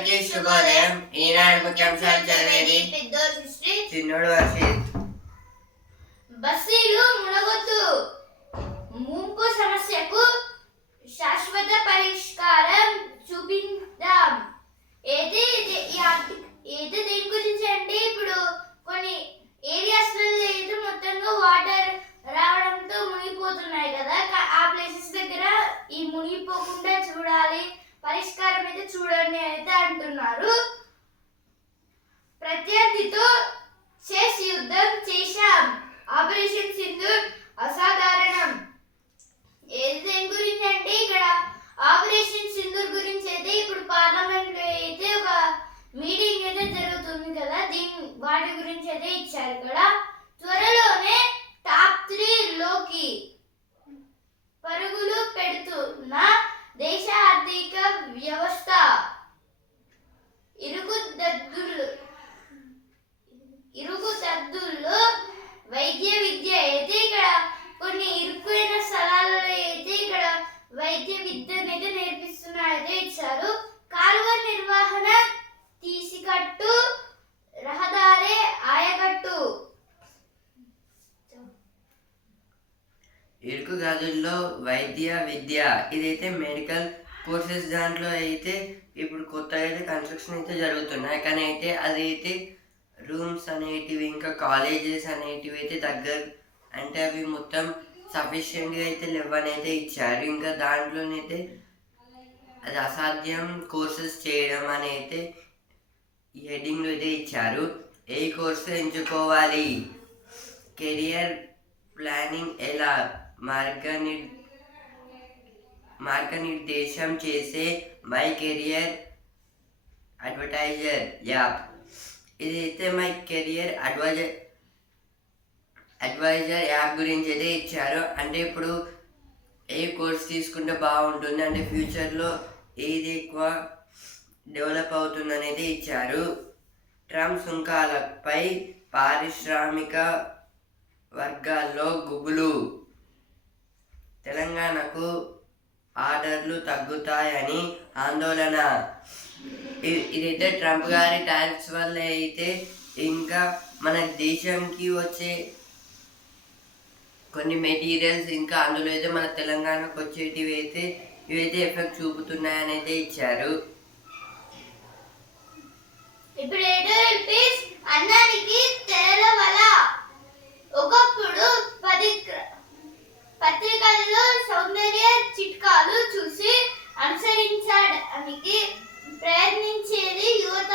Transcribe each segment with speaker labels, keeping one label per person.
Speaker 1: అందరికీ శుభోదయం. ఈనాడు ముఖ్యాంశాలు చదివేది చిన్నోడు వర్షిత్
Speaker 2: బస్సీలు మునగొద్దు. ముంపు సమస్యకు శాశ్వత పరిష్కారం చూపిద్దాం. ఏది ఏది దేని గురించి అంటే ఇప్పుడు కొన్ని ఏరియాస్ అయితే మొత్తంగా వాటర్ రావడంతో మునిగిపోతున్నాయి కదా. ఆ ప్లేసెస్ దగ్గర ఈ మునిగిపోకుండా చూడాలి. పరిష్కారం అయితే చూడండి అయితే అంటున్నారు. ప్రత్యర్థితో చేసి యుద్ధం చేశాం. ఆపరేషన్ సింధు అసాధారణం ఏది దేని గురించి అంటే ఇక్కడ ఆపరేషన్ సింధూర్ గురించి అయితే ఇప్పుడు పార్లమెంట్లో అయితే ఒక మీటింగ్ అయితే జరుగుతుంది కదా దీని వాటి గురించి అయితే ఇచ్చారు ఇక్కడ త్వరలోనే టాప్ త్రీ లోకి పరుగులు పెడుతున్న దేశ ఆర్థిక వ్యవస్థ ఇరుగు దద్దులు ఇరుగు దద్దుల్లో వైద్య విద్య అయితే ఇక్కడ కొన్ని ఇరుకైన స్థలాలలో అయితే ఇక్కడ వైద్య విద్యను అయితే నేర్పిస్తున్నారైతే ఇచ్చారు కాలువ నిర్వహణ తీసికట్టు రహదారే ఆయకట్టు
Speaker 1: ఇరుకు గదుల్లో వైద్య విద్య ఇదైతే మెడికల్ కోర్సెస్ దాంట్లో అయితే ఇప్పుడు కొత్తగా అయితే కన్స్ట్రక్షన్ అయితే జరుగుతున్నాయి. కానీ అయితే అది అయితే రూమ్స్ అనేటివి ఇంకా కాలేజెస్ అనేటివి అయితే దగ్గర అంటే అవి మొత్తం సఫిషియెంట్గా అయితే లేవనైతే ఇచ్చారు. ఇంకా దాంట్లోనైతే అది అసాధ్యం కోర్సెస్ చేయడం అని అయితే ఈ హెడ్డింగ్లో అయితే ఇచ్చారు. ఏ కోర్సు ఎంచుకోవాలి? కెరియర్ ప్లానింగ్ ఎలా? మార్గని మార్గనిర్దేశం చేసే మై కెరియర్ అడ్వర్టైజర్ యాప్. ఇదైతే my career adviser adviser app గురించి అయితే ఇచ్చారు. అంటే ఇప్పుడు ఏ కోర్స్ తీసుకుంటే బాగుంటుంది అంటే ఫ్యూచర్లో ఏది ఎక్కువ డెవలప్ అవుతుంది అనేది ఇచ్చారు. ట్రంప్ సుంకాలపై పారిశ్రామిక వర్గాల్లో గుబులు తెలంగాణకు ఆర్డర్లు తగ్గుతాయని ఆందోళన. ఇదైతే ట్రంప్ గారి ట్యాక్స్ వల్ల అయితే ఇంకా మన దేశంకి వచ్చే కొన్ని మెటీరియల్స్ ఇంకా అందులో అయితే మన తెలంగాణకు వచ్చేటివి అయితే ఇవైతే ఎఫెక్ట్ చూపుతున్నాయని అయితే ఇచ్చారు.
Speaker 2: ఇప్పుడు రూపీస్ అన్నానికి తెరవల. ఒకప్పుడు పది పత్రికల్లో సౌందర్య చిట్కాలు చూసి అనుసరించడానికి ప్రయత్నించేది యువత.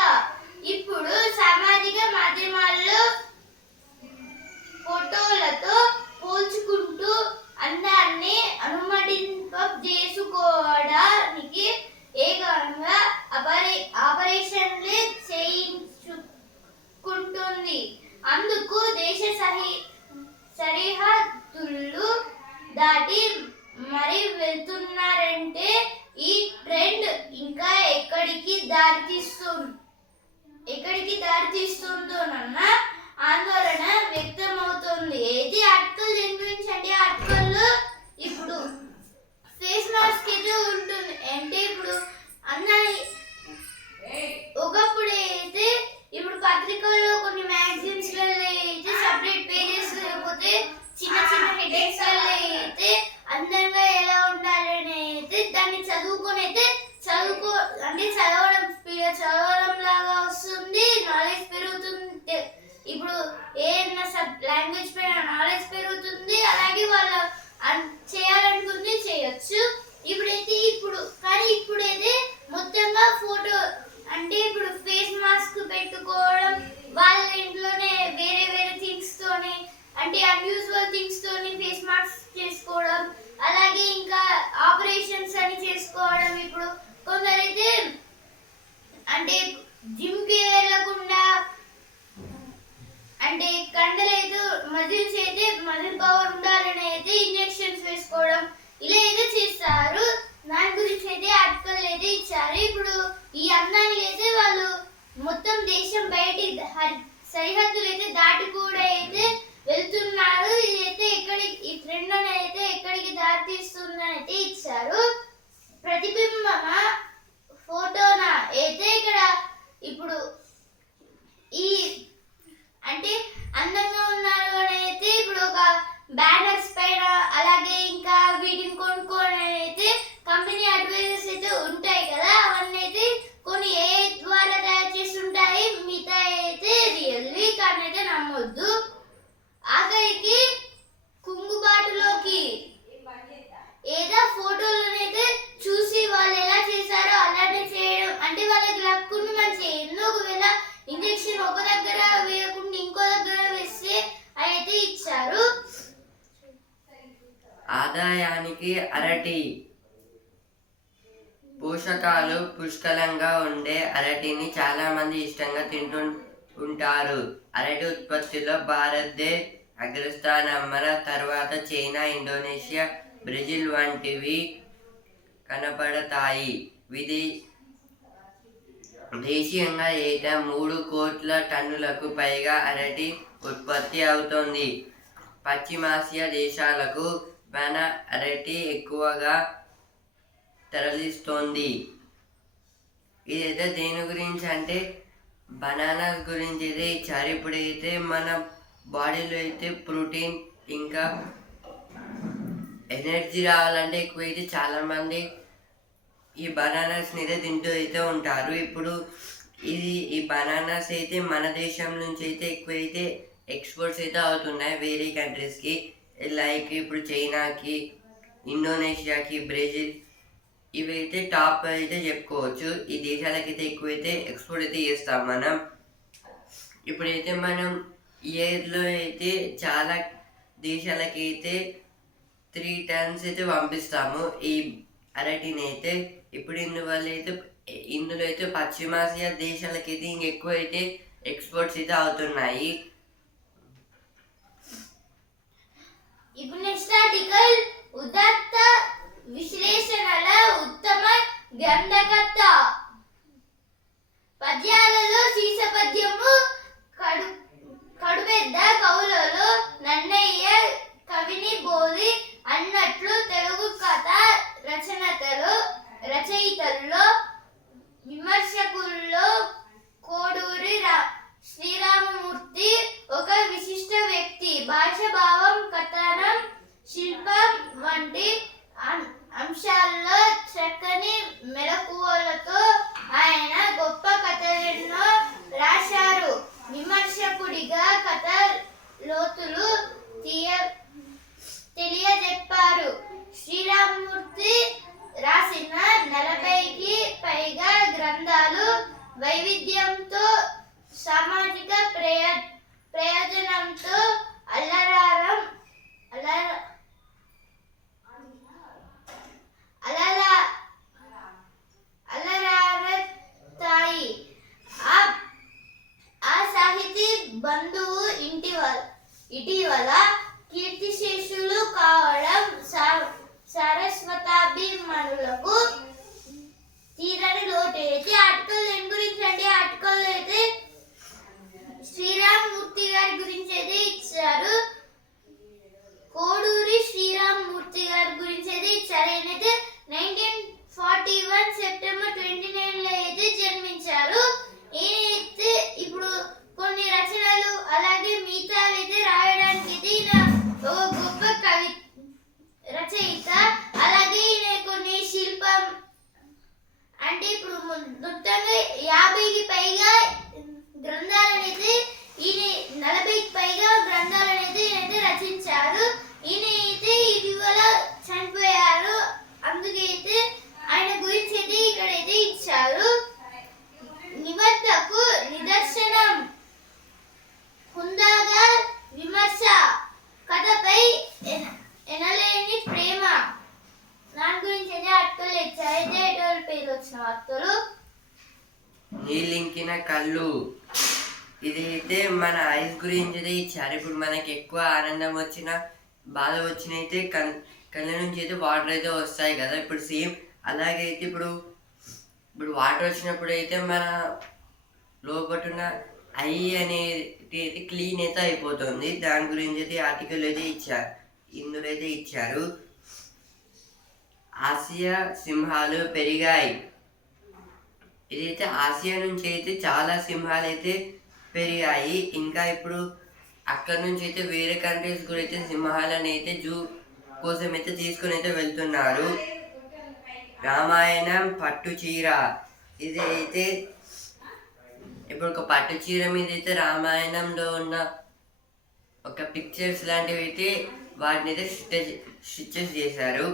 Speaker 2: ఇప్పుడు సామాజిక మాధ్యమాల్లో ఫోటోలతో పోల్చుకుంటూ అందాన్ని అనుమతింప చేసుకోవడానికి ఏకంగా అపరే ఆపరేషన్లు చేయించుకుంటుంది. అందుకు దేశ సహి సరిహద్ language ఈ అందానికి అయితే వాళ్ళు మొత్తం దేశం బయటి సరిహద్దులు అయితే దాటి కూడా అయితే వెళ్తున్నారు. ఇదైతే ఎక్కడికి ఈ ట్రెండ్ అనేది అయితే ఎక్కడికి దారితీస్తుందని అయితే ఇచ్చారు. ప్రతిబింబమా ఫోటోనా అయితే ఇక్కడ ఇప్పుడు ఈ అంటే అందంగా ఉన్నారు అని అయితే ఇప్పుడు ఒక బ్యానర్స్ పైన అలాగే ఇంకా వీటిని కొనుక్కోని అయితే కంపెనీ అడ్వైజర్స్ అయితే ఉంటాయి కదా అవన్నీ అయితే కొన్ని ఏ ద్వారా తయారు చేసి ఉంటాయి మిగతా అయితే రియల్లీ కానీ అయితే నమ్మొద్దు. ఆఖరికి కుంగుబాటులోకి ఏదో ఫోటోలనైతే చూసి వాళ్ళు ఎలా చేశారో అలానే చేయడం. అంటే వాళ్ళకి లక్కుని మంచి ఎన్నో ఒకవేళ ఇంజెక్షన్ ఒక దగ్గర వేయకుండా ఇంకో దగ్గర వేస్తే అయితే ఇచ్చారు.
Speaker 1: ఆదాయానికి అరటి పోషకాలు పుష్కలంగా ఉండే అరటిని చాలా మంది ఇష్టంగా తింటూ ఉంటారు. అరటి ఉత్పత్తిలో భారత్దే అగ్రస్థానం తర్వాత చైనా ఇండోనేషియా బ్రెజిల్ వంటివి కనపడతాయి. విదే దేశీయంగా ఏటా మూడు కోట్ల టన్నులకు పైగా అరటి ఉత్పత్తి అవుతోంది. పశ్చిమాసియా దేశాలకు మన అరటి ఎక్కువగా తరలిస్తోంది. ఇదైతే దేని గురించి అంటే బనానాస్ గురించి అయితే ఇచ్చారు ఇప్పుడైతే మన బాడీలో అయితే ప్రోటీన్ ఇంకా ఎనర్జీ రావాలంటే ఎక్కువైతే చాలామంది ఈ బనానాస్ని అయితే తింటూ అయితే ఉంటారు. ఇప్పుడు ఇది ఈ బనానాస్ అయితే మన దేశం నుంచి అయితే ఎక్కువైతే ఎక్స్పోర్ట్స్ అయితే అవుతున్నాయి వేరే కంట్రీస్కి. లైక్ ఇప్పుడు చైనాకి ఇండోనేషియాకి బ్రెజిల్ ఇవైతే టాప్ అయితే చెప్పుకోవచ్చు. ఈ దేశాలకైతే ఎక్కువైతే ఎక్స్పోర్ట్ అయితే చేస్తాం మనం. ఇప్పుడైతే మనం ఇయర్లో అయితే చాలా దేశాలకైతే త్రీ టన్స్ అయితే పంపిస్తాము. ఈ అరటిని అయితే ఇప్పుడు ఇందువల్ల అయితే ఇందులో అయితే పశ్చిమాసియా దేశాలకైతే ఇంకెక్కువ అయితే ఎక్స్పోర్ట్స్ అయితే అవుతున్నాయి.
Speaker 2: ఇప్పుడు నెక్స్ట్ ఆర్టికల్ ఉదాత్త విశ్లేషణల ఉత్తమ గ్రంథకర్త. పద్యాలలో సీస పద్యము కడు కడుపెద్ద కవులలో నన్నయ్య కవిని బోలి అన్నట్లు తెలుగు కథ రచనతలు రచయితల్లో విమర్శకుల్లో కోడూరి రా- శ్రీరామమూర్తి ఒక విశిష్ట వ్యక్తి. భాష భావం కథనం శిల్పం వంటి అంశాల్లో చక్కని మెలకువలతో ఆయన గొప్ప కథలెన్నో రాశారు. విమర్శకుడిగా కథ లోతులు తీయ తెలియజెప్పారు. శ్రీరామూర్తి రాసిన నలభైకి పైగా గ్రంథాలు వైవిధ్యంతో సామాజిక ప్రయ ప్రయోజనంతో అల్లరారం అలర అలరా అలరారతాయి ఆ ఆ సాహితీ బంధువు ఇంటి ఇటీవల కీర్తిశేషులు కావడం సా- సరస్వతాభిమానులకు తీరని లోటు అయితే ఆర్టికల్ దేని గురించి అంటే ఆర్టికల్ అయితే శ్రీరామ్మూర్తి గారి గురించి అయితే ఇచ్చారు కోడూరి శ్రీరామ్మూర్తి గారి గురించి అయితే ఇచ్చారు ఈయనైతే nineteen forty one September twenty నైన్లో అయితే జన్మించారు ఈయనైతే ఇప్పుడు కొన్ని రచనలు అలాగే మిగతా అయితే రాయడానికి అయితే ఈయన ఒక గొప్ప కవి రచయిత అలాగే ఈయన కొన్ని శిల్పం అంటే ఇప్పుడు మొ- మొత్తంగా యాభైకి పైగా గ్రంథాలనైతే ఈయన నలభైకి పైగా గ్రంథాలనైతే ఈయనైతే రచించారు ఈయన అయితే ఇటీవల చనిపోయారు అందుకైతే ఆయన గురించి అయితే ఇక్కడైతే ఇచ్చారు నిబద్ధకు నిదర్శనం హుందాగా విమర్శ కథపై ఎన- ఎనలేని ప్రేమ దాని గురించి అయితే అర్థాలు ఇచ్చారు అయితే ఎటువంటి పేరు వచ్చిన వార్తలు
Speaker 1: నీళ్ళింకిన కళ్ళు. ఇదైతే మన ఐస్ గురించి అయితే ఇచ్చారు. ఇప్పుడు మనకి ఎక్కువ ఆనందం వచ్చిన బాధ వచ్చిన అయితే కన్ కళ్ళ నుంచి అయితే వాటర్ అయితే వస్తాయి కదా. ఇప్పుడు సేమ్ అలాగే అయితే ఇప్పుడు ఇప్పుడు వాటర్ వచ్చినప్పుడు అయితే మన లోపటున్న ఐ అనేది అయితే క్లీన్ అయితే అయిపోతుంది. దాని గురించి అయితే ఆర్టికల్ అయితే ఇచ్చారు ఇందులో అయితే ఇచ్చారు. ఆసియా సింహాలు పెరిగాయి. ఇదైతే ఆసియా నుంచి అయితే చాలా సింహాలు అయితే పెరిగాయి. ఇంకా ఇప్పుడు అక్కడ నుంచి అయితే వేరే కంట్రీస్ కూడా అయితే సింహాలని అయితే జూ కోసం అయితే తీసుకుని అయితే వెళ్తున్నారు. రామాయణం పట్టు చీర. ఇది అయితే ఇప్పుడు ఒక పట్టు చీర మీద అయితే రామాయణంలో ఉన్న ఒక పిక్చర్స్ లాంటివి అయితే వాటిని అయితే స్టిచ్ స్టిచెస్ చేశారు.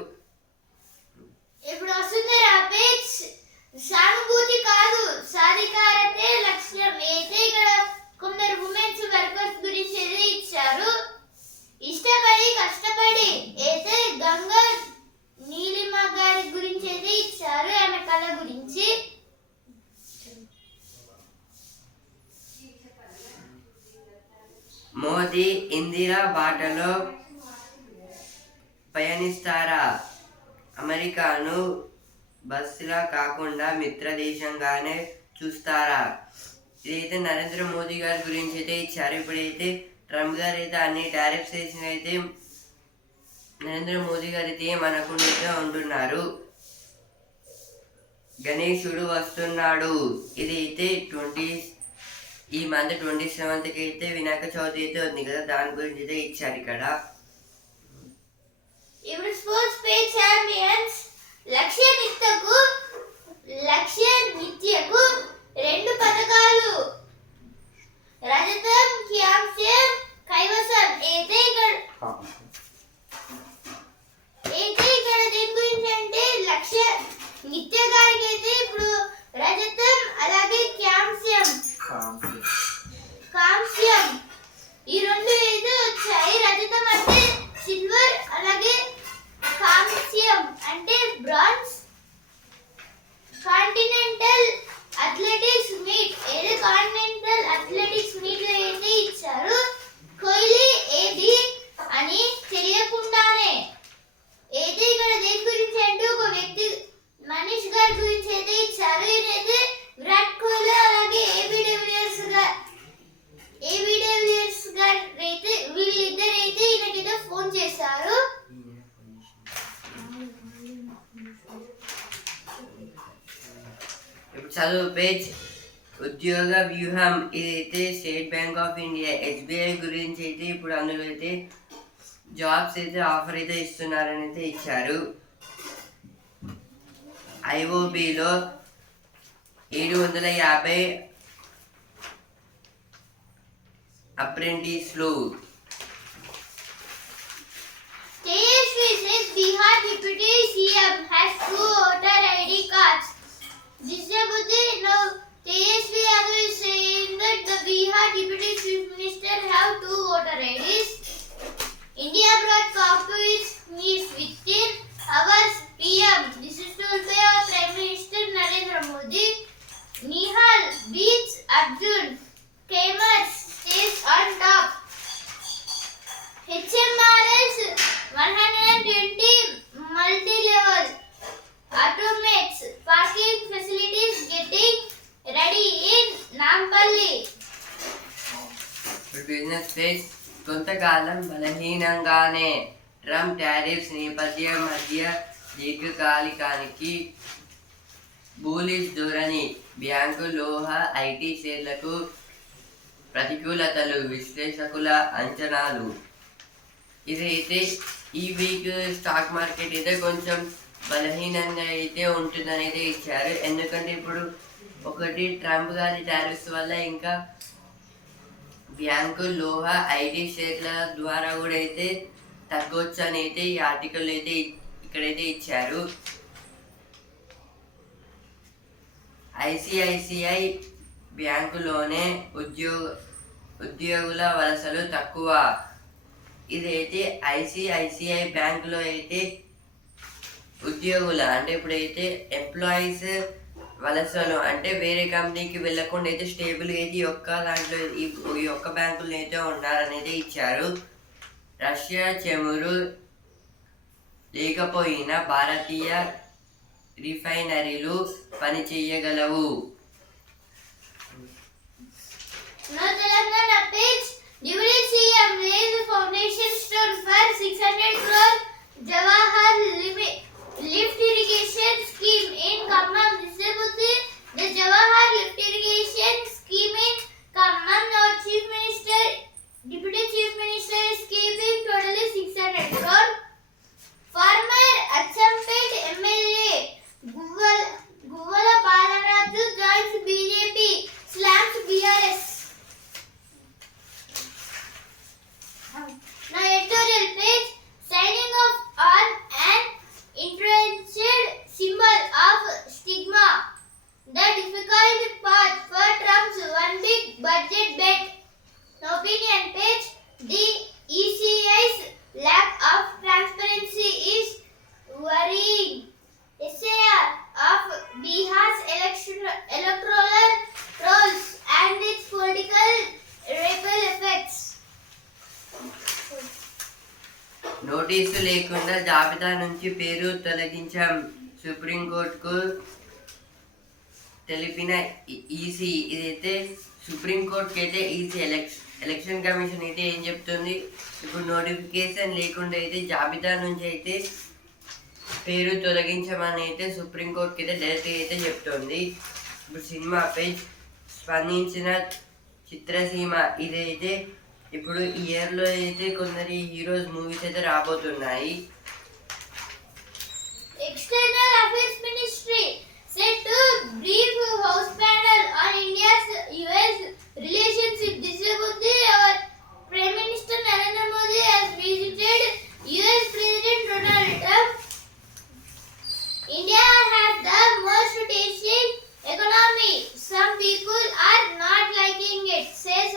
Speaker 2: ఇప్పుడు వస్తుంది సానుభూతి కాదు సాధికారతే లక్ష్యం. అయితే ఇక్కడ కొందరు ఉమెన్స్ వర్కర్స్ గురించి ఇచ్చారు. ఇష్టపడి కష్టపడి అయితే గంగ నీలిమ గారి గురించి అయితే ఇచ్చారు ఆమె కళ గురించి.
Speaker 1: మోదీ ఇందిరా బాటలో పయనిస్తారా? అమెరికాను బస్సులా కాకుండా మిత్ర దేశంగానే చూస్తారా? ఇదైతే నరేంద్ర మోదీ గారి గురించి అయితే ఇచ్చారు ఇప్పుడైతే ట్రంప్ గారు అయితే అన్ని టారిఫ్స్ వేసిన అయితే నరేంద్ర మోదీ గారు అయితే ఏమనకుండా ఉంటున్నారు. గణేశుడు వస్తున్నాడు. ఇది అయితే ట్వంటీ ఈ మంత్ ట్వంటీ సెవెంత్కి అయితే వినాయక చవితి అయితే ఉంది కదా దాని గురించి అయితే ఇచ్చారు ఇక్కడ.
Speaker 2: ఇప్పుడు స్పోర్ట్స్ పేజ్ ఛాంపియన్స్ లక్ష్య నిత్యకు లక్ష్య నిత్యకు రెండు పథకాలు రజతం క్యాంప్షన్ కైవసం అయితే ఇక్కడ అయితే ఇక్కడ దేని గురించి అంటే లక్ష్య నిత్య గారికి అయితే ఇప్పుడు రజతం అలాగే క్యాంప్షన్ కాంస్యం ఈ రెండు అయితే వచ్చాయి రజతం అంటే సిల్వర్ అలాగే కాంస్యం అంటే బ్రాంజ్ కాంటినెంటల్ అథ్లెటిక్స్ మీట్ ఏదో కాంటినెంటల్ అథ్లెటిక్స్ మీట్లో అయితే ఇచ్చారు కోహ్లీ ఏది అని తెలియకుండానే అయితే ఇక్కడ దేని గురించి అంటే ఒక వ్యక్తి మనీష్ గారి గురించి అయితే ఇచ్చారు ఈయనైతే విరాట్ కోహ్లీ అలాగే AB de Villiers garu AB de Villiers garu అయితే వీళ్ళిద్దరు అయితే ఈయనకైతే ఫోన్ చేశారు
Speaker 1: ఇప్పుడు పేజ్ ఉద్యోగ వ్యూహం ఇదైతే State Bank of India SBI గురించి అయితే ఇప్పుడు అందులో అయితే జాబ్స్ అయితే ఆఫర్ అయితే ఇస్తున్నారని అయితే ఇచ్చారు. ఐఓబిలో ఏడు వందల యాభై అప్రెంటిస్లు
Speaker 2: Deputy Chief Minister have two voter IDs. India brought cow to its knees within hours PM. This is told by our Prime Minister Narendra Modi. Nihal beats Arjun. Kemar stays on top. HMRS 120 multi-level automates parking facilities getting ready in Nampalli.
Speaker 1: Business phase కొంతకాలం బలహీనంగానే Trump tariffs నేపథ్యం మధ్య దీర్ఘకాలికానికి bullish ధోరణి bank లోహ IT షేర్లకు ప్రతికూలతలు విశ్లేషకుల అంచనాలు. ఇదైతే ఈ వీక్ స్టాక్ మార్కెట్ అయితే కొంచెం బలహీనంగా అయితే ఉంటుందని అయితే ఇచ్చారు. ఎందుకంటే ఇప్పుడు ఒకటి ట్రంప్ గారి టారిఫ్స్ వల్ల ఇంకా బ్యాంకు లోహ ఐటీ షేర్ల ద్వారా కూడా అయితే తగ్గొచ్చు అని అయితే ఈ ఆర్టికల్ అయితే ఇక్కడైతే ఇచ్చారు. ఐసిఐసిఐ బ్యాంకులోనే ఉద్యోగ ఉద్యోగుల వలసలు తక్కువ. ఇదైతే ఐసిఐసిఐ బ్యాంకులో అయితే ఉద్యోగుల అంటే ఇప్పుడైతే ఎంప్లాయీస్ వలసలు అంటే వేరే కంపెనీకి వెళ్ళకుండా అయితే స్టేబుల్ అయితే ఈ ఒక్క దాంట్లో ఈ ఒక్క బ్యాంకులు అయితే ఉన్నారనేది ఇచ్చారు రష్యా చమురు లేకపోయినా భారతీయ రిఫైనరీలు పనిచేయగలవు
Speaker 2: చేయగలవు Telangana page. Deputy CM lays the foundation stone for 600 crore
Speaker 1: జాబితా నుంచి పేరు తొలగించాం. సుప్రీంకోర్టుకు తెలిపిన ఈసీ ఇదైతే సుప్రీంకోర్టుకి అయితే ఈసీ ఎలక్షన్ ఎలక్షన్ కమిషన్ అయితే ఏం చెప్తుంది? ఇప్పుడు నోటిఫికేషన్ లేకుండా అయితే జాబితా నుంచి అయితే పేరు తొలగించమని అయితే సుప్రీంకోర్టుకి అయితే డైరెక్ట్ అయితే చెప్తుంది. ఇప్పుడు సినిమా పేజ్ స్పందించిన చిత్రసీమ ఇదైతే ఇప్పుడు ఈ ఇయర్లో అయితే కొందరి హీరోస్ మూవీస్ అయితే రాబోతున్నాయి.
Speaker 2: External Affairs Ministry said to brief House panel on India's US relationship. This is about our Prime Minister Narendra Modi has visited US President Donald Trump. India has the most tasty economy. Some people are not liking it, says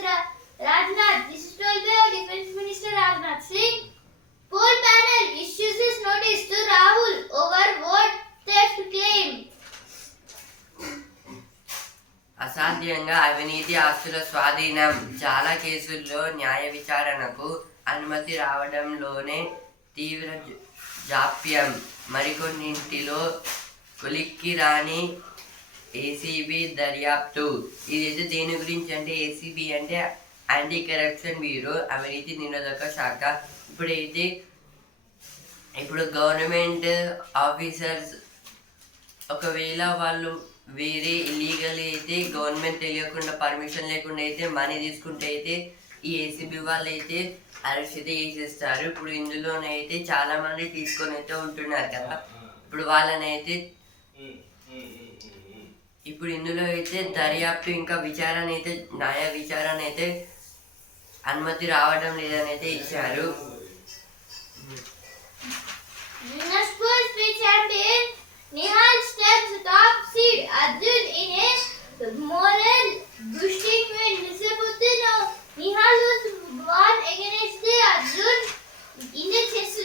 Speaker 2: Rajnath. This is told by our Defense Minister Rajnath Singh. Poll panel issues its notice to Rahul over vote theft claim.
Speaker 1: అసాధ్యంగా అవినీతి ఆస్తుల స్వాధీనం. చాలా కేసుల్లో న్యాయ విచారణకు అనుమతి రావడంలోనే తీవ్ర జాప్యం. మరికొన్నింటిలో కొలిక్కి రాని ఏసీబీ దర్యాప్తు. ఇదైతే దేని గురించి అంటే ఏసీబీ అంటే యాంటీ కరప్షన్ బ్యూరో అవినీతి నిరోధక శాఖ. ఇప్పుడైతే ఇప్పుడు గవర్నమెంట్ ఆఫీసర్స్ ఒకవేళ వాళ్ళు వేరే ఇల్లీగల్ అయితే గవర్నమెంట్ తెలియకుండా పర్మిషన్ లేకుండా అయితే మనీ తీసుకుంటే అయితే ఈ ఏసీబీ వాళ్ళు అయితే అరెస్ట్ అయితే చేసేస్తారు. ఇప్పుడు ఇందులోనైతే చాలా మంది తీసుకొని అయితే ఉంటున్నారు కదా. ఇప్పుడు వాళ్ళని అయితే ఇప్పుడు ఇందులో అయితే దర్యాప్తు ఇంకా విచారణ అయితే న్యాయ విచారణ అయితే అనుమతి రావడం లేదని అయితే ఇచ్చారు.
Speaker 2: UNESCO speed champion Nihal top seed Arjun in a moral boosting win. Nisabudin now Nihal was won against the Arjun in the chess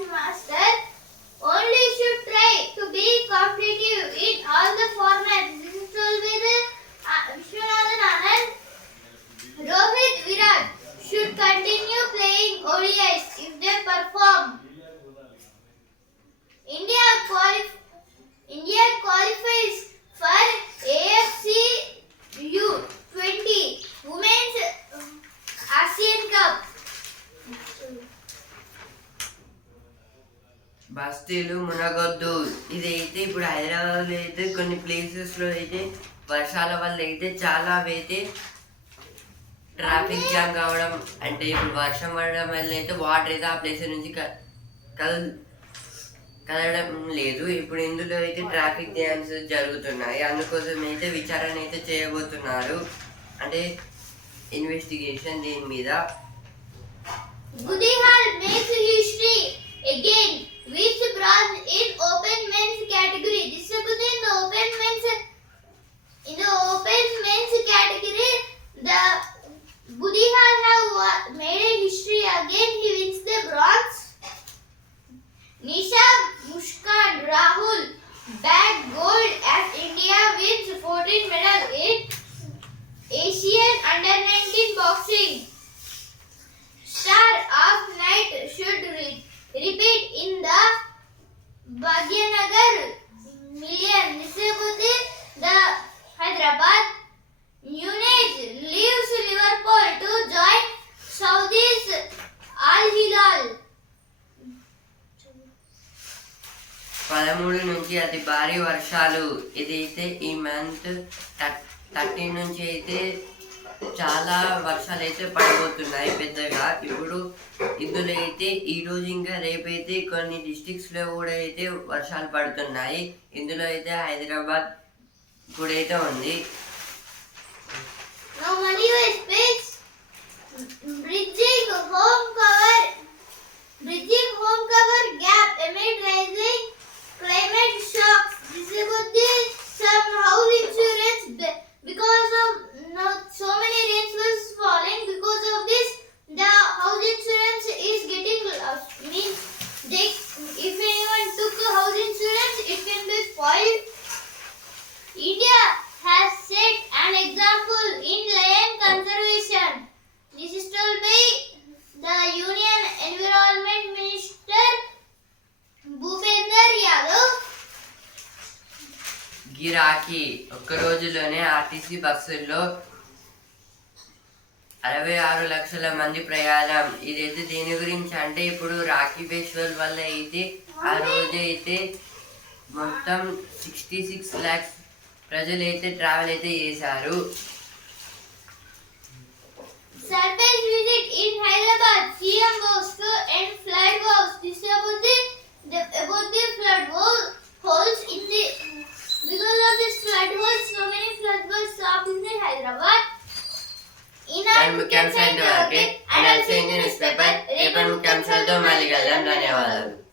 Speaker 2: in Master. Only should try to be competitive in all the formats. This is by the uh, Vishwanathan
Speaker 1: వర్షాల వల్ల అయితే చాలా అయితే traffic jam కావడం అంటే ఇప్పుడు వర్షం పడడం వల్ల అయితే వాటర్ అయితే ఆ ప్లేస్ నుంచి క- కదల్ కదలడం లేదు. ఇప్పుడు ఇందులో అయితే ట్రాఫిక్ జామ్స్ జరుగుతున్నాయి. అందుకోసం అయితే విచారణ అయితే చేయబోతున్నారు. అంటే ఇన్వెస్టిగేషన్ దీని మీద?
Speaker 2: Budihar makes history again with bronze in open men's category. This is in the open men's in the open men's category. The Budihar have made a history again. He wins the bronze. Nisha Mushkan Rahul bag gold as India wins 14 medal in Asian Under 19 boxing. Star of Night should re-
Speaker 1: చాలా వర్షాలు అయితే పడబోతున్నాయి పెద్దగా. ఇప్పుడు ఇందులో అయితే ఈ రోజు ఇంకా రేపైతే కొన్ని డిస్టిక్స్లో కూడా అయితే వర్షాలు పడుతున్నాయి. ఇందులో అయితే హైదరాబాద్ కూడా అయితే ఉంది ఒక్క రోజులోనే ఆర్టీసీ బస్సుల్లో అరవై ఆరు లక్షల మంది ప్రయాణం ఇదైతే దేని గురించి అంటే ఇప్పుడు రాఖీ ఫెస్టివల్ వల్ల అయితే ఆ రోజు అయితే మొత్తం సిక్స్టీ సిక్స్ ల్యాక్స్ ప్రజలు అయితే ట్రావెల్ అయితే చేశారు
Speaker 2: Surprise visit in Hyderabad. CM goes to end flood walls. This about the, the about the flood holes in the Because of this flood was so many flood was stopped in Hyderabad. In our
Speaker 1: book Mukhyan Sandhu Market and also in the newspaper, Repan Mukhyan Sandhu Maligalam Daniel.